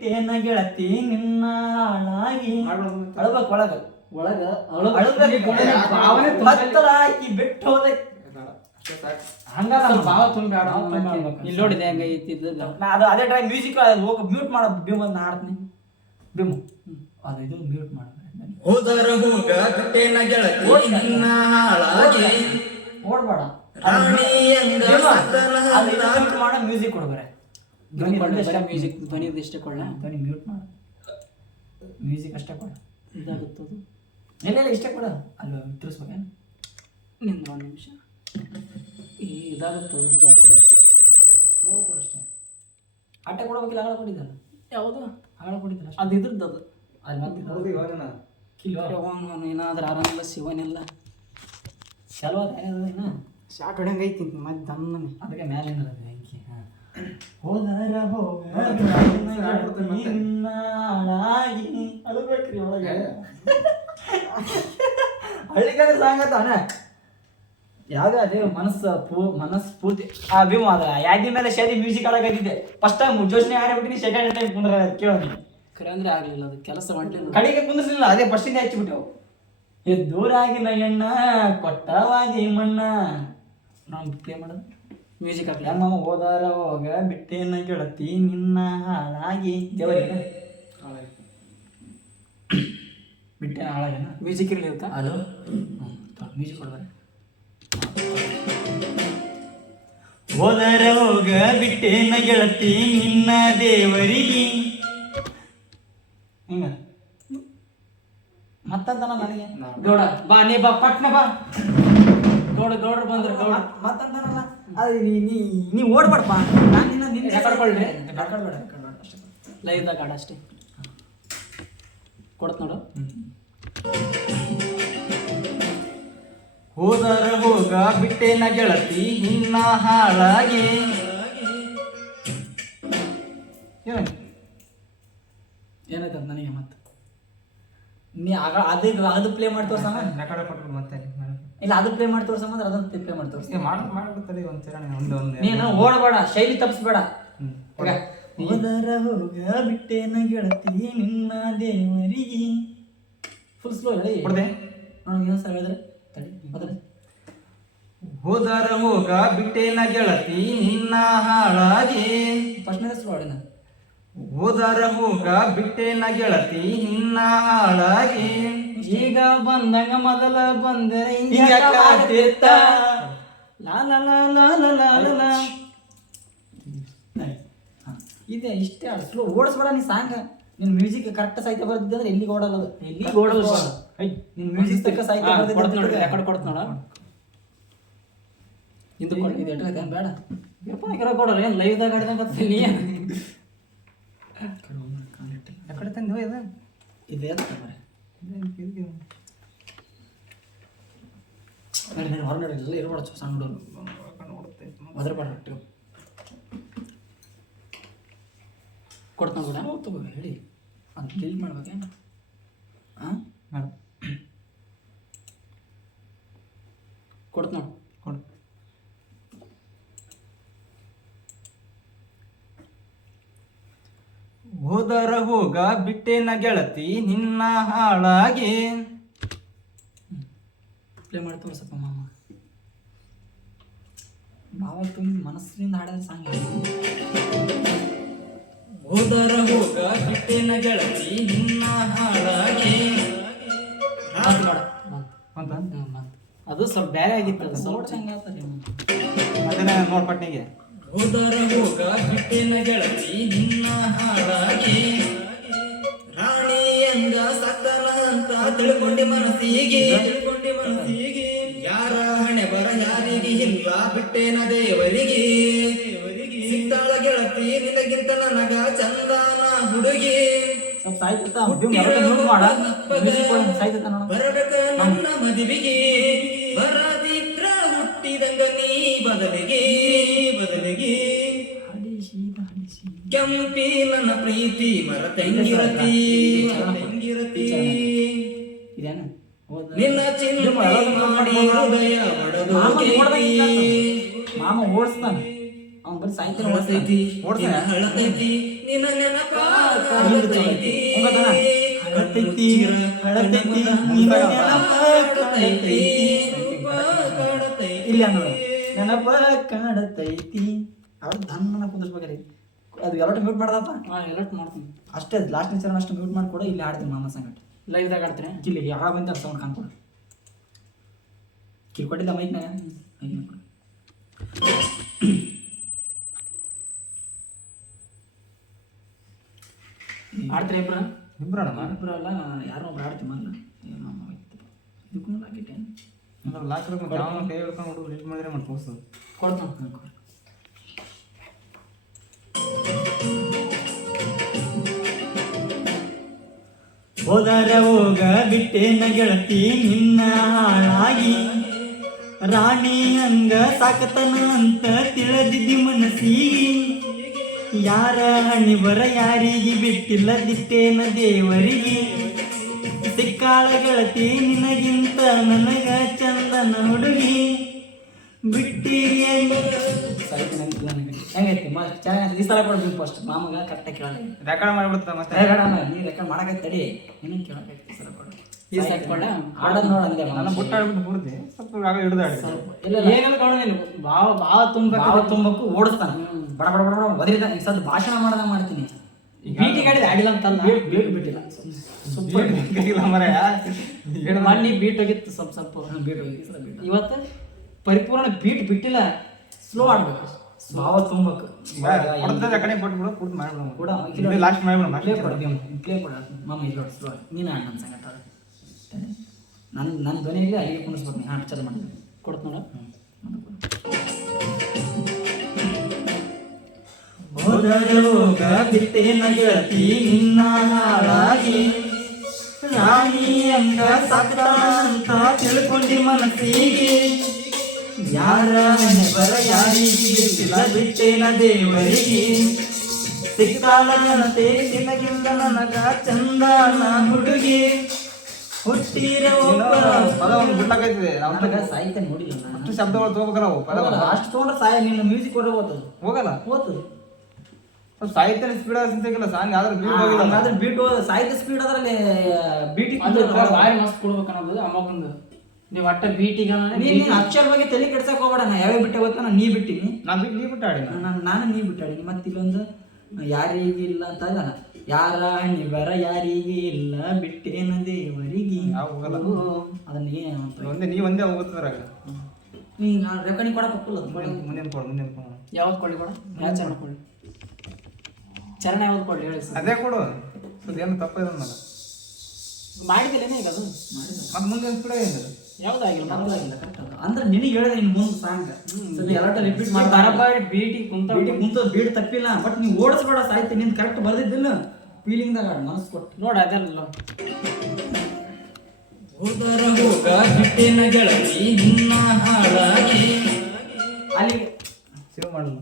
ಏನ ಗೆಳತಿ ನಿನ್ನ ಹಾಳಾಗಿ ಅಳಬೇಕು ಒಳಗ. ಒಳಗ ಅಳಬೇಕು. ಭಾವನೆ ಹತ್ತರ ಹಾಕಿ ಬಿಟ್ಟು ಹೋದ. ಹಂಗಲ್ಲ ಭಾವ. ಇಲ್ಲಿ ನೋಡಿದೆ ಹೆಂಗ ನಾ ಅದು ಅದೇ ಮ್ಯೂಸಿಕ್ ಹೋಗ ಮ್ಯೂಟ್ ಮಾಡ ಭೀಮ್ ಅಂತ ಹಾಡ್ತೀನಿ. ಅದು ಇದು ಮ್ಯೂಟ್ ಮಾಡ. ಹೋದರ ಹೋಗ ಗೆಳತಿ ನಿನ್ನ ಹಾಳಾಗಿ. ಮಾಡ ಮ್ಯೂಸಿಕ್ ಕೊಡ್ಬೇರೆ ಧ್ವನಿ ಮ್ಯೂಸಿಕ್ ಮ್ಯೂಸಿಕ್ ಧ್ವನಿದ ಇಷ್ಟೇ ಕೊಳ್ಳ ಧ್ವನಿ ಮ್ಯೂಟ್ ಮಾಡ. ಮ್ಯೂಸಿಕ್ ಅಷ್ಟೇ ಕೊಡ. ಇದಾಗುತ್ತದು. ಇಲ್ಲ ಇಲ್ಲ ಇಷ್ಟೇ ಕೊಡ. ಅಲ್ವಾ ತಿರ್ಸ್ಬೇಕೇನು ನಿಂದ ಒಂದು ನಿಮಿಷ. ಈ ಇದಾಗುತ್ತದು ಜಾತ್ರೆ ಆತ ಸ್ಲೋ ಕೊಡ ಅಷ್ಟೇ. ಆಟ ಕೊಡಬೇಕಿಲ್ಲ ಆಗಳ ಕೊಟ್ಟಿದ್ದಲ್ಲ? ಯಾವುದು? ಆಗಳ ಕೊಟ್ಟಿದ್ದಲ್ಲ ಅದು ಇದ್ರದ್ದು ಅದು ಅಲ್ಲಿ ಮತ್ತೆ ಕಿಲೋ? ಅವನು ಏನಾದ್ರೂ ಆರಾಮಿಲ್ಲ ಶಿವನಿಲ್ಲ. ಚಲೋ ಅದ ಏನಿದೆ ಶಾಟ್ ಶಾಕ್ ಹೊಡೆಯಂಗೆ ಐತಿ ಮತ್ತೆ ದಮ್ಮನೆ ಅದಕ್ಕೆ ಮೇಲೆ ಏನದ ಬೆಂಕಿ ಹಾ. ಹೋದರ ಹೋಗಿ ಅಳಬೇಕ್ರಿ ಒಳಗೆ. ಹಳ್ಳಿಕಡೆ ಸಾಂಗತಾನೆ ಅಣ್ಣ. ಯಾವ್ದೇ ಅದೇ ಮನಸ್ಸು ಪೂ ಮನಸ್ಸು ಪೂರ್ತಿ ಆ ಭೀಮ ಅದ ಯಾದಿ ಮೇಲೆ ಶಾದಿ ಮ್ಯೂಸಿಕ್ ಆಡಕತ್ತಿದ್ದೆ ಫಸ್ಟ್ ಟೈಮ್ ಜೋಶನೆ ಆಡ್ಬಿಟ್ಟಿನಿ ಸೆಕೆಂಡ್ ಟೈಮ್ ಕುಂದ್ರ ಕೇಳೋದು ನೀನು. ಖರೆ ಅಂದ್ರೆ ಆಗ್ಲಿಲ್ಲ ಅದು ಕೆಲಸ ಮಾಡಲಿಲ್ಲ ಕಡೆಗೆ ಕುಂದಿರ್ಲಿಲ್ಲ ಅದೇ ಫಸ್ಟಿಂದ ಹಚ್ಚಿಬಿಟ್ಟೆವು ಎದ್ದೂರಾಗಿನ ಎಣ್ಣ ಕೊಟ್ಟವಾಗಿ ಮಣ್ಣ. ನಾವು ಪ್ಲೇ ಮಾಡೋದು? ಮ್ಯೂಸಿಕ್ ಹಾಕ್ಲಿ. ನಮ್ಮ ಹೋದಾರ ಹೋಗ ಬಿಟ್ಟೇನ ಗೆಳತಿ ನಿನ್ನ ಹಾಳಾಗಿ. ದೇವರಿಗೆ ಬಿಟ್ಟೇನ ಹಾಳಾಗೇನ ಮ್ಯೂಸಿಕ್ ಇರಲಿ ಅಂತ ಅದು ಮ್ಯೂಸಿಕ್ ಕೊಡ್ತಾರೆ ಹೋದರ ಹೋಗ ಬಿಟ್ಟೇನ ಗೆಳತಿ ನಿನ್ನ ದೇವರಿಗೆ. ಹಿಂಗ. ಮತ್ತಂತನ ನನಗೆ? ಗೌಡ ಬಾ ನೀ ಬಾ ಪಟ್ನೆ ಬಾ. ಗೌಡ ಗೌಡ್ರು ಬಂದ್ರು ಗೌಡ ಮತ್ತಂತಾನಲ್ಲ? ಅದು ನೀ ನೀ ನೀ ಓಡ್ಬೇಡಪ್ಪ. ನಾನು ನಿನ್ನ ನಿನ್ನ ರೆಕಾರ್ಡ್ ಕೊಡ್ಲಿ? ರೆಕಾರ್ಡ್ ಬೇಡ ಅಷ್ಟೇ. ಲೈವ್ದಾಗ ಆಡ ಅಷ್ಟೇ. ಕೊಡತ್ ನೋಡು. ಹೋದರ ಹೋಗ ಬಿಟ್ಟೇನ ಗೆಳತಿ ನಿನ್ನ ಹಾಳಾಗಿ. ಏನು ಏನಾಯ್ತದ ನನಗೆ ಮತ್ತೆ? ನೀ ಆಗ ಅದೇ ಅದು ಪ್ಲೇ ಮಾಡಿ ತೋರ್ಸಮ್ಮ ರೆಕಾರ್ಡ್ ಕೊಟ್ಬಿಡು ಮತ್ತೆ ಇಲ್ಲ ಅದು ಪ್ಲೇ ಮಾಡಿ ತೋರ್ಸಮ್ಮ ಅಂದ್ರೆ ಅದನ್ನ ಪ್ಲೇ ಮಾಡಿ ತೋರ್ಸ ಮಾಡಿ ಮಾಡ್ಬಿಡ್ತಾರೆ ಒಂದು ಒಂದು ಒಂದು. ನೀನು ಓಡಬೇಡ ಶೈಲಿ ತಪ್ಪಿಸ್ಬೇಡ ಹೋದರ ಹೋಗ ಬಿಟ್ಟೇನ ಗೆಳತಿ ನಿನ್ನ ದೇವರಿಗೆ. ಫುಲ್ ಸ್ಲೋ ಹೇಳಿ. ನಾನು ನನಗೆ ಸರ್ ಹೇಳಿದ್ರೆ ತಡಿ ಮೊದಲೇ ಹೋದರ ಹೋಗ ಬಿಟ್ಟೇನ ಗೆಳತಿ ನಿನ್ನ ಹಾಳಾಗಿ. ಫಸ್ಟ್ನೇ ಸ್ಲೋ ಹೇಳಿ ಹೋದರ ಹೋಗ ಬಿಟ್ಟೇನ ಗೆಳತಿ ನಿನ್ನ ಹಾಳಾಗಿ. ಈಗ ಬಂದಂಗ ಮೊದಲ ಬಂದ ಇದೆ ಇಷ್ಟೇ ಸ್ಲೋ ಓಡಿಸ್ಬೇಡ ನೀ ಸಾಂಗ್. ನಿನ್ ಮ್ಯೂಸಿಕ್ ಕರೆಕ್ಟ್ ಸಾಹಿತ್ಯ ಬರ್ತಿದ್ದಂದ್ರೆ ಎಲ್ಲಿಗೆ ಓಡಲ್ಲ ಅದು? ಎಲ್ಲಿ ಓಡಲ್ಲ ನಿನ್ ಮ್ಯೂಸಿಕ್ ತಕ್ಕ ಸಾಹಿತ್ಯ ಬರ್ತಿದ್ದೆ ನೋಡಿ ರೆಕಾರ್ಡ್ ಕೊಡ್ತ ನೋಡ ಇಂದು ಕೊಡ್ ಇದು ಎಟ್ರ ಐತೆ ಬೇಡ. ಯಪ್ಪ ಕೆರ ಕೊಡಲ್ಲ. ಏನು ಲೈವ್ ದಾಗ ಆಡ್ದಂಗ ಬರ್ತೀನಿ ನೀ ಯಾಕಡೆ ತಂದು ಇದು ಇದೆ ಅಂತ. నేను ಹೊರ ನಡೆಯಲ್ಲ ಇರಬಾರ್ದು ಸಣ್ಣ ಹುಡುಗರು ಒದರಬಾರ್ದು ಕೊಡ್ತಾನೆ ಬಿಡ ತಗೋ ಹೇಳಿ ಅಂತ ತಿಳಿ ಮಾಡ್ಬೇಕೇನು ಹಾಂ ಮೇಡಮ್ ಕೊಡ್ತಾನೆ ಹೋದರ ಹೋಗ ಬಿಟ್ಟೇನ ಗೆಳತಿ ನಿನ್ನ ಹಾಳಾಗಿ. ಪ್ಲೇ ಮಾಡಿ ತೋರ್ಸಪ್ಪ ಮಾಮ. ಭಾವ ತುಂಬ ಮನಸ್ಸಿನಿಂದ ಹಾಡಿದ ಸಾಂಗ್ ಹೋದರ ಹೋಗ ಬಿಟ್ಟೇನ ಗೆಳತಿ ನಿನ್ನ ಹಾಳಾಗಿ. ಮಾತು ಮಾಡ ಅಂತ ಅದು ಸ್ವಲ್ಪ ಬೇರೆ ಆಗಿತ್ತು ಅದು ಸ್ವಲ್ಪ ಹೇಳ್ತಾರೆ ಅದನ್ನ ನೋಡ್ಪಟ್ನಿಗೆ ಹೋದರ ಹೋಗ ಬಿಟ್ಟೇನ ಗೆಳತಿ ನಿನ್ನ ರಾಣಿ ರಾಣಿಯಂಗ ಸತ್ತನ ಅಂತ ತಿಳ್ಕೊಂಡಿ ಮನಸ್ಸಿಗೆ. ತಿಳ್ಕೊಂಡಿ ಮನಸ್ಸಿಗೆ ಯಾರ ಹಣೆ ಬರ ಯಾರಿಗೆ ಇಲ್ಲ ಬಿಟ್ಟೇನ ದೇವರಿಗೆ. ಸಿಗ್ತಾಳ ಗೆಳತಿ ನಿನಗಿಂತ ನನಗ ಚಂದನ ಹುಡುಗಿ. ಬರಬೇಕ ನನ್ನ ಮದುವೆಗೆ. ಬರದಿದ್ರ ಹುಟ್ಟಿದಂಗ ನೀ ಬದಲಿಗೆ. ಕೆಂಪಿ ನನ್ನ ಪ್ರೀತಿ ಮರ ತೆಂಗಿರತಿ ತೆಂಗಿರತಿ ನಿನ್ನ ಚಿಂತೆ ಮಾಡಿ ಹೃದಯ ಒಡೆದು ಮಾಮ ಓಡಿಸ್ತಾನೆ. ಅವ್ನು ಬರೀ ಸಾಹಿತ್ಯ ಹಳತೈತಿ ಓಡಿಸ್ತಾನೆ. ಹಳತೈತಿ ನಿನ್ನ ನೆನಪಾಗ ಕಾಡತೈತಿ ಹಂಗದನ? ಹಳತೈತಿ, ಹಳತೈತಿ, ನಿನ್ನ ನೆನಪ ಕಾಡತೈತಿ ಇಲ್ಲ ನೋಡು. ನೆನಪ ಕಾಡತೈತಿ ಅವ್ರು ಧನ್ನ ಕುಂದಿಸ್ಬೇಕಾರೆ ಅದು ಎಲ್ಲ ಮ್ಯೂಟ್ ಮಾಡ್ದಪ್ಪ ಹಾಂ ಎಲರ್ಟ್ ಮಾಡ್ತೀನಿ. ಅಷ್ಟೇ ಲಾಸ್ಟ್ ಚರಣ ಅಷ್ಟು ಮ್ಯೂಟ್ ಮಾಡಿ ಕೂಡ ಇಲ್ಲಿ ಆಡ್ತೀನಿ ಮಾಮ ಸಂಗಟ ಲೈವ್ದಾಗ ಆಡ್ತೀನಿ ಇಲ್ಲಿ ಯಾವ ಬಂತ ಸೌಂಡ್ ಕಾಣ್ಕೊಡು ಕಿಲ್ ಕೊಟ್ಟಿದ್ದ ಮೈಕ್ನಾಗ ಆಡ್ತೀರಾ ಇಬ್ರು? ಇಬ್ರಣ್ಣ ಇಬ್ಬರ ಅಲ್ಲ ಯಾರು ಒಬ್ರು ಆಡ್ತೀನಿ ಮೊದಲು ಏ ಮಾಮ ಇದಕ್ಕೂ ಲಾಸ್ಟ್ ಅವನ ಕೈ ಹಿಡ್ಕೊಂಡು ಮಾಡಿದ್ರೆ ಮಾಡಿ ಕೊಡ್ತೀನಿ. ಹೋದರೆ ಹೋಗ ಬಿಟ್ಟೇನ ಗೆಳತಿ ನಿನ್ನ ಹಾಳಾಗಿ. ರಾಣಿ ಹಂಗ ಸಾಕತನ ಅಂತ ತಿಳಿದಿದ್ದಿ ಮನಸ್ಸಿಗೆ. ಯಾರ ಹಣಿ ಬರ ಯಾರಿಗೆ ಬಿಟ್ಟಿಲ್ಲ ದಿಟ್ಟೇನ ದೇವರಿಗೆ. ಸಿಕ್ಕಾಳ ಗೆಳತಿ ನಿನಗಿಂತ ನನಗ ಚಂದನ ಹುಡುಗಿ. ಬಿಟ್ಟಿರಿ ಹೆಂಗೈತಿ ಮಸ್ತ್ ಚೆನ್ನಾಗೈತಿ ಈ ಸಲ ಕೊಡ್ಬೇಕು ಫಸ್ಟ್ ಮಾಮಗ ಕರೆಕ್ಟಾಗಿ ಕೇಳಲ್ಲ. ರೆಕಾರ್ಡ್ ಮಾಡಿಬಿಡ್ತ ಮತ್ತೆ. ರೆಕಾರ್ಡ್ ಮಾಡಿ ನೀ ರೆಕಾರ್ಡ್ ಮಾಡಕ್ಕೆ ತಡಿ. ನಿನ್ನ ಕೇಳಕೈತಿ ಈ ಸಲ ಕೊಡು. ಈ ಸಲ ಕೊಡ? ಆಡೋದ್ ನೋಡ್ ಅಂದೆ ನನ್ನ ಬುಟ್ಟ ಆಡ್ಬಿಟ್ಟು ಪೂರ್ತಿ ಸ್ವಲ್ಪ ಆಗ ಇಡ್ದಾಡಿ ಆಡಿದೆ ಇಲ್ಲ. ಏನೆಲ್ಲ ಕಾಣ ನೀನು? ಭಾವ ಭಾವ ತುಂಬ ಭಾವ ತುಂಬಕ್ಕೂ ಓಡಿಸ್ತಾನೆ. ಬಡ ಬಡ ಬಡ ಬಡ ಒದರಿದ. ಈ ಸಲ ಭಾಷಣ ಮಾಡ್ದಂಗ ಮಾಡ್ತೀನಿ. ಬೀಟಿ ಗಾಡಿದ ಆಡಿಲ್ಲ ಅಂತಲ್ಲ. ಬೇಟ್ ಬೇಟ್ ಬಿಟ್ಟಿಲ್ಲ ಇಲ್ಲ ಮರಯ. ಮಣ್ಣಿ ಬೀಟ್ ಹೋಗಿತ್ತು ಸ್ವಲ್ಪ ಸ್ವಲ್ಪ. ಬೀಟ್ ಬೇಟ್ ಹೋಗಿ ಈ ಸಲ ಬೇಟ್ ಇವತ್ತು ಪರಿಪೂರ್ಣ ಬೀಟ್ ಬಿಟ್ಟಿಲ್ಲ. ಸ್ಲೋ ಆಡ್ಬೇಕು ಭಾವ ಕೊಡ್ತದ ಕಡೆ ಕೊಟ್ಬಿಡು ಪೂರ್ತಿ ಕೂಡ ಲಾಸ್ಟ್ ಮಾಡ್ಬಿಡು ಪ್ಲೇ ಕೊಡ ಪ್ಲೇ ಕೊಡ. ಮಾಮ ಇಲ್ಲ ಸ್ಲೋ ನೀನು ಆಡ್ ನನ್ನ ಸಂಗಟ ನನ್ನ ನನ್ನ ಧ್ವನಿಯಲ್ಲಿ ಅಲ್ಲಿಗೆ ಕುಣಿಸ್ಬೇಕು ನೀನು ಹಾಡು ಮಾಡಿ. ಮಾಡ್ತೀನಿ ಕೊಡ್ತ ನೋಡ ಬಿಟ್ಟೇನ ಗೆಳತಿ ನಿನ್ನ ಹಾಳಾಗಿ. ರಾಣಿ ಅಂಗ ಸಾಕ್ತಾನಂತ ತಿಳ್ಕೊಂಡಿ ಮನಸ್ಸಿಗೆ. ಯಾರ ಬರ ಯಾರಿಗೆ ಬಿಟ್ಟಿಲ್ಲ ಬಿಟ್ಟೇನ ದೇವರಿಗೆ. ಸಿಕ್ಕಾಲ ಜನತೆ ನಿನಗಿಲ್ಲ ನನಗ ಚಂದನ ಹುಡುಗಿ. ಹುಟ್ಟಿರ ನನಗ ಸಾಹಿತ್ಯ ನೋಡಿಲ್ಲ ನಾನು ಅಷ್ಟು ಶಬ್ದಗಳು ತಗೋಬೇಕಲ್ಲ ಅವು ಪದ ಅಷ್ಟು ತೊಗೊಂಡ್ರೆ ಸಾಯ ನಿನ್ನ ಮ್ಯೂಸಿಕ್ ಕೊಡ ಓದ್ತದ ಹೋಗಲ್ಲ? ಹೋತು ಸಾಹಿತ್ಯ ಸ್ಪೀಡ್ ಸಿಗ್ತಿಲ್ಲ ಸಾಂಗ್ ಆದ್ರೆ ಬೀಟ್ ಹೋಗಿಲ್ಲ. ಆದ್ರೆ ಬೀಟ್ ಸಾಹಿತ್ಯ ಸ್ಪೀಡ್ ಅದರಲ್ಲಿ ಬೀಟಿ ಅದು ಭಾರಿ ಮಸ್ತ್ ಕೊಡ್ಬೇಕು ಅನ್ನೋದು ಅಮ್ಮಗೊಂದು ನೀವು ಒಟ್ಟ ಬೀಟಿಗೆ ನೀನು ಅಕ್ಷರ ಬಗ್ಗೆ ತಲೆ ಕೆಡ್ಸಕ್ ಹೋಗ್ಬೇಡ ನಾ ಯಾವ್ಯಾವ ಬಿಟ್ಟೆ ಗೊತ್ತಾ ನಾನು ನೀ ಬಿಟ್ಟಿನಿ. ನಾನು ಬಿಟ್ಟು ನೀ ಬಿಟ್ಟಾಡಿ ನಾನು ನಾನು ನೀ ಬಿಟ್ಟಾಡಿನಿ. ಮತ್ತೆ ಇಲ್ಲೊಂದು ಯಾರಿಗಿಲ್ಲ ಅಂತ ಅಲ್ಲ ಯಾರ ನಿವರ ಬರ ಯಾರಿಗೆ ಇಲ್ಲ ಬಿಟ್ಟೇನ ದೇವರಿಗೆ. ಅದನ್ನ ಏನು ಅಂತ ಒಂದೇ ನೀ ಒಂದೇ ಹೋಗುತ್ತದ್ರಾಗ ನೀ ರೆಕಾರ್ಡಿಂಗ್ ಕೊಡಕ್ಕೆ ಹೋಗಲ್ಲ ಮುಂದೆ ಕೊಡಿ. ಕೊಡು ಮುಂದೆ ಕೊಡು. ಯಾವ್ದು ಕೊಡಿ ಕೊಡ? ಯಾವ ಚರಣ. ಕೊಡ್ಲಿ. ಚರಣ ಯಾವ್ದು ಕೊಡಿ ಹೇಳಿ ಸರ್. ಅದೇ ಕೊಡು. ಸ್ವಲ್ಪ ಏನು ತಪ್ಪಿದೆ ಮಾಡಿದಿಲ್ಲ ಈಗ ಅದು? ಮತ್ತೆ ಮುಂದೆ ಕೂಡ ಏನಿದೆ ಯಾವ್ದಾಗಿಲ್ಲ ಪರವಾಗಿಲ್ಲ ಕರೆಕ್ಟ್ ಅದ. ಅಂದ್ರೆ ನಿನಗೆ ಹೇಳಿದೆ ಇನ್ನು ಮುಂದೆ ಸಾಂಗ್. ಸದ್ಯ ಎಲ್ಲ ರಿಪೀಟ್ ಮಾಡಿ ಬರಬಾರಿ ಬೀಟಿ ಕುಂತ ಬೀಟಿ ಕುಂತ ಬೀಟ್ ತಪ್ಪಿಲ್ಲ. ಬಟ್ ನೀವು ಓಡಿಸ್ಬೇಡ ಸಾಹಿತ್ಯ ನಿನ್ ಕರೆಕ್ಟ್ ಬರ್ದಿದ್ದಿಲ್ಲ. ಫೀಲಿಂಗ್ದಾಗ ಮನಸ್ಸು ಕೊಟ್ಟು. ನೋಡ ಅದೆಲ್ಲ. ಹೋದರ ಹೋಗ ಬಿಟ್ಟೇನ ಗೆಳತಿ ನಿನ್ನ ಹಾಳಾಗಿ. ಅಲ್ಲಿಗೆ ಸೇವ್ ಮಾಡಲ್ಲ